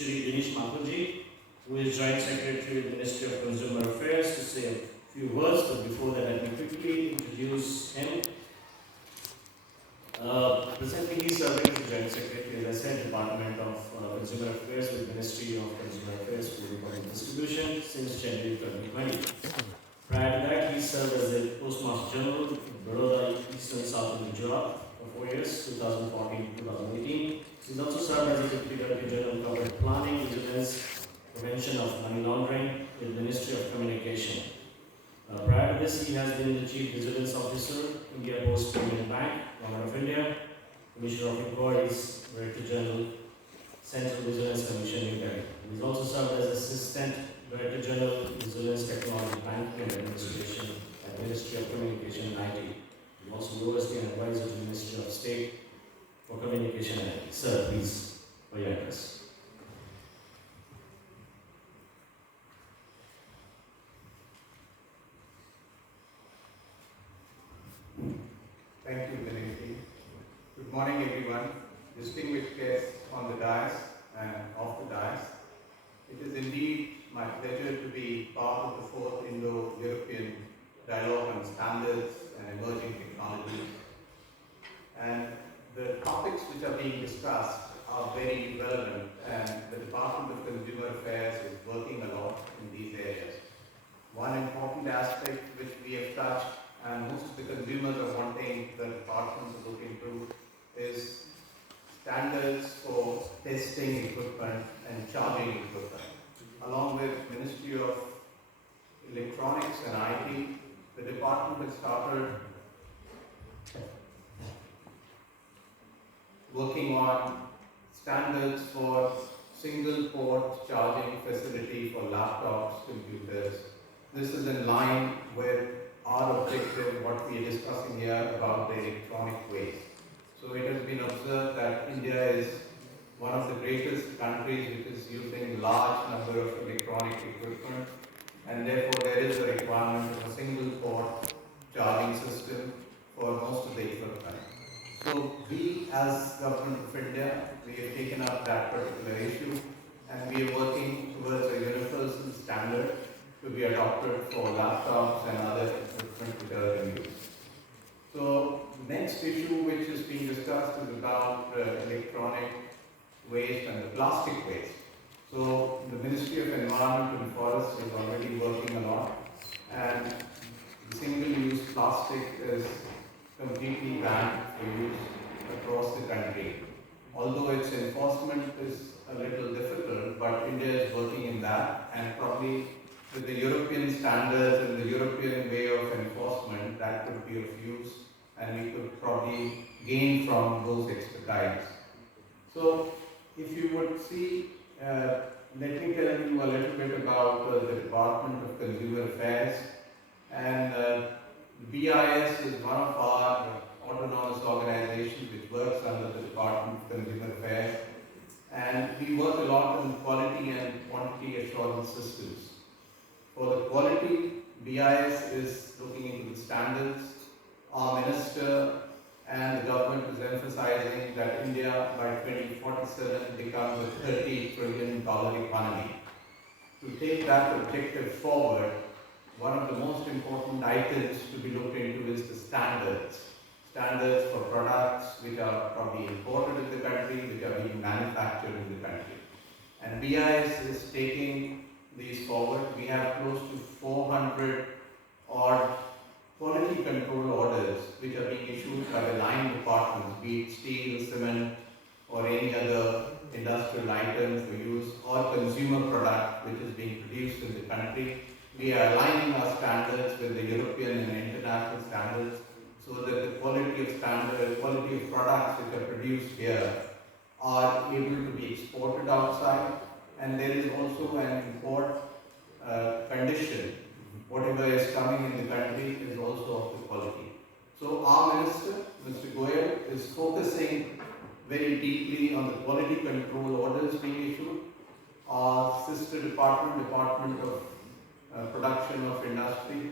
Shri Dinesh Mathurji, who is Joint Secretary of the Ministry of Consumer Affairs, to say a few words, but before that let me quickly introduce him. Presently, he is serving as Joint Secretary, as I said, Department of Consumer Affairs with Ministry of Consumer Affairs, Food and Public Distribution since January 2020. Prior to that, he served as a Postmaster General in Baroda, Eastern Southern Gujarat for 4 years, 2014 to 2018. He has also served as a Deputy Director General of Corporate Planning, Vigilance, Prevention of Money Laundering with the Ministry of Communication. Prior to this, he has been the Chief Vigilance Officer, India Post Payment Bank, Government of India, Commissioner of Inquiries, Director General, Central Vigilance Commission, New Delhi. He has also served as Assistant Director General, Vigilance Technology Banking and Administration at the Ministry of Communication and IT. He also oversees and advisor to the Ministry of State for Communication and IT. Sir, please, for your address. Thank you, Vinay. Good morning, everyone. Distinguished guests on the dais and off the dais. It is indeed my pleasure to be part of the fourth Indo-European dialogue on standards and emerging technologies. And the topics which are being discussed are very relevant, and the Department of Consumer Affairs is working a lot in these areas. One important aspect which we have touched, and most of the consumers are wanting the department to look into, is standards for testing equipment and charging equipment. Along with Ministry of Electronics and IT, the department has started working on standards for single port charging facility for laptops, computers. This is in line with our objective, what we are discussing here about the electronic waste. So it has been observed that India is one of the greatest countries which is using large number of electronic equipment, and therefore there is a requirement of a single port charging system for most of the equipment. So we as Government of India, we have taken up that particular issue, and we are working towards a universal standard to be adopted for laptops and other equipment which are in use. So the next issue which is being discussed is about electronic waste and the plastic waste. So the Ministry of Environment and Forests is already working a lot, and single-use plastic is completely banned for use across the country. Although its enforcement is a little difficult, but India is working in that, and probably with the European standards and the European way of enforcement, that could be of use, and we could probably gain from those expertise. So, if you would see, let me tell you a little bit about the Department of Consumer Affairs. And BIS is one of our autonomous organizations which works under the Department of Consumer Affairs. And we work a lot on quality and quantity assurance systems. For the quality, BIS is looking into the standards. Our minister and the government is emphasizing that India by 2047 becomes a $30 trillion economy. To take that objective forward, one of the most important items to be looked into is the standards. Standards for products which are probably imported in the country, which are being manufactured in the country. And BIS is taking these forward. We have close to 400 odd quality control orders which are being issued by the 9 departments, be it steel, cement, or any other industrial item for use, or consumer product which is being produced in the country. We are aligning our standards with the European and international standards so that the quality of products which are produced here are able to be exported outside, and there is also an import condition. Whatever is coming in the country is also of the quality. So our Minister, Mr. Goyal, is focusing very deeply on the quality control orders being issued. Our sister department, Department of Production of Industry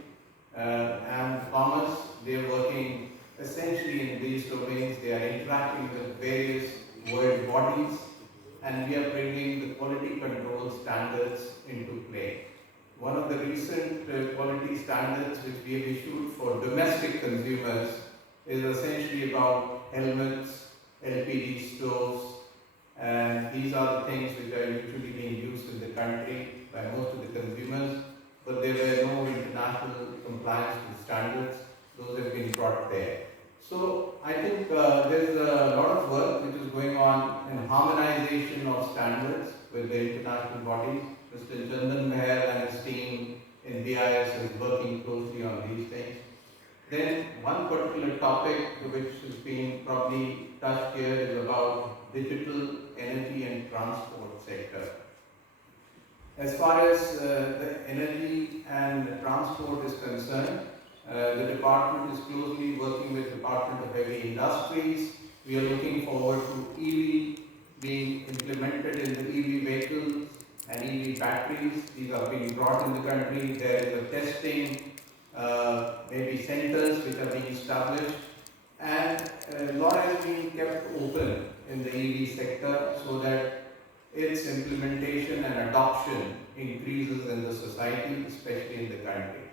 and Commerce, they are working essentially in these domains. They are interacting with various world bodies, and we are bringing the quality control standards into play. One of the recent quality standards which we have issued for domestic consumers is essentially about helmets, LPG stoves, and these are the things which are usually being used in the country by most of the consumers, but there were no international compliance with standards. Those have been brought there. So I think there's a lot of work which is going on in harmonization of standards with the international bodies. Mr. Chandan Meher and his team in BIS is working closely on these things. Then one particular topic which has been probably touched here is about digital energy and transport sector. As far as the energy and transport is concerned, the department is closely working with Department of Heavy Industries. We are looking forward to EV being implemented in the EV vehicles and EV batteries. These are being brought in the country. There is a testing, maybe centers which are being established, and a lot has been kept open in the EV sector so that its implementation and adoption increases in the society, especially in the country.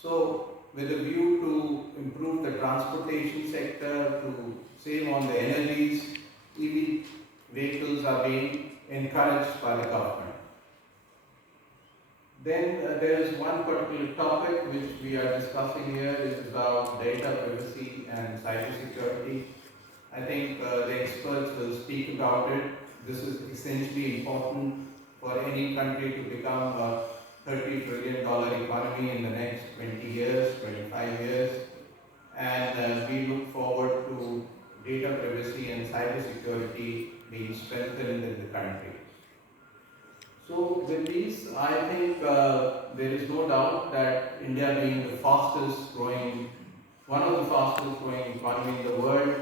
So, with a view to improve the transportation sector, to save on the energies, EV vehicles are being encouraged by the government. Then there is one particular topic which we are discussing here is about data privacy and cybersecurity. I think the experts will speak about it. This is essentially important for any country to become a $30 trillion economy in the next 20 years, 25 years. And we look forward to data privacy and cybersecurity being strengthened in the country. So with these, I think there is no doubt that India being the fastest growing, one of the fastest growing economy in the world,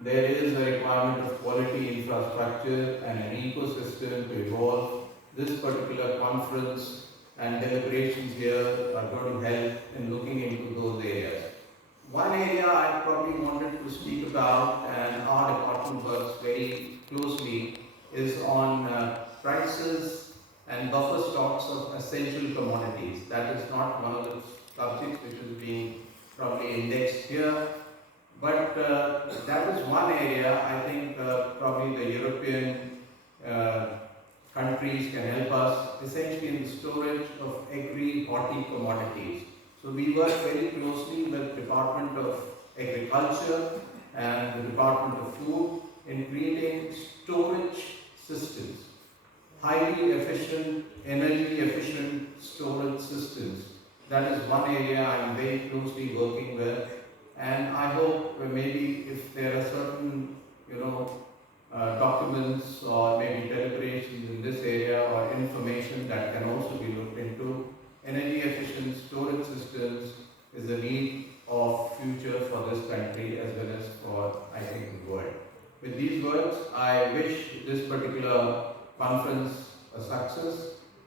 there is a requirement of quality infrastructure and an ecosystem to evolve. This particular conference and deliberations here are going to help in looking into those areas. One area I probably wanted to speak about, and our department works very closely, is on prices and buffer stocks of essential commodities. That is not one of the subjects which is being probably indexed here. But that is one area I think probably the European countries can help us essentially in the storage of agri-horti commodities. So we work very closely with the Department of Agriculture and the Department of Food in creating storage systems, highly efficient, energy efficient storage systems. That is one area I am very closely working with. And I hope maybe if there are certain, documents or maybe deliberations in this area or information that can also be looked into, energy efficient storage systems is a need of future for this country as well as for, I think, the world. With these words, I wish this particular conference a success,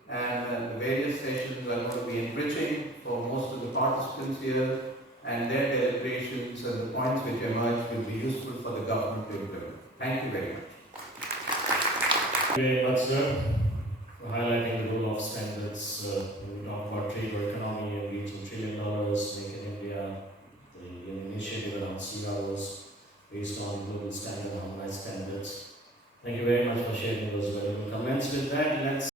and the various sessions are going to be enriching for most of the participants here, and their deliberations and the points which emerge will be useful for the government to implement. Thank you very much. Thank you very much, sir, for highlighting the role of standards. When we talk about trade or economy and reaching $1 trillion, Make in India, the initiative around CROs based on global standard, harmonized standards. Thank you very much for sharing those valuable comments. With that, let's